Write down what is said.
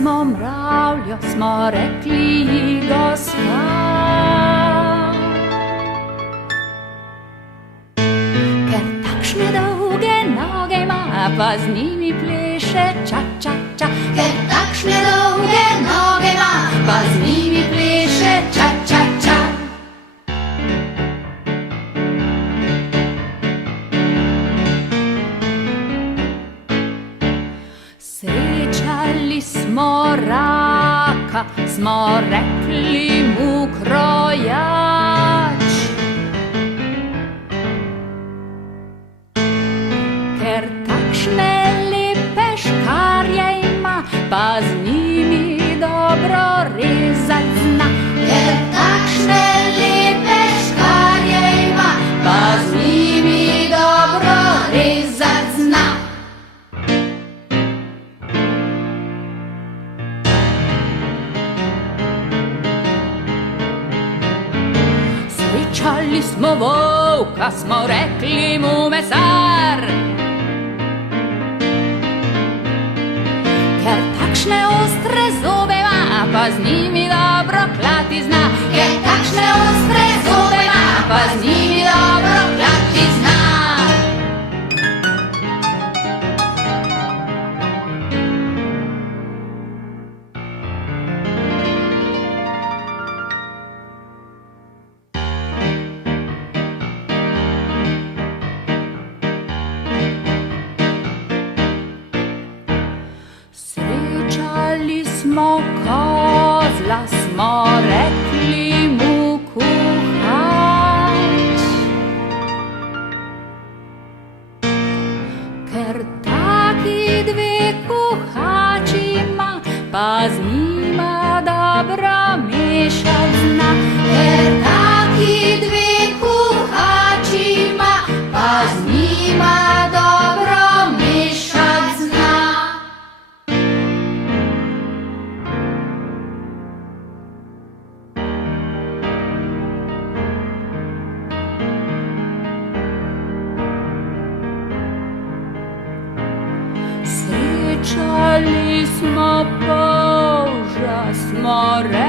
smo mravljo, smo rekli gospa. Ker takšne dolge noge ima, pa z njimi pleše ča-ča-ča. Ker takšne dolge noge ima, pa z njimi pleše ča-ča-ča. Srečali smo raka, smo rekli mu krojač. Ker takšne lepe škarje ima, pa z njimi dobro rezat zna. Ker takšne lepe škarje ima, pa z njimi dobro rezat zna. Srečali smo volka, smo rekli mu mesar. Ker takšne ostre zobe ima, pa z njimi dobro klati zna. Ker takšne ostre zobe ima, pa z njimi dobro klati zna. Srečali smo kozla, smo rekli mu kuhač. Ker taki dve kuhači ima, pa z njima dobro mešat zna. Ker taki dve kuhači ima, pa z njima dobro mešat zna. Srečali smo polža, smo rekli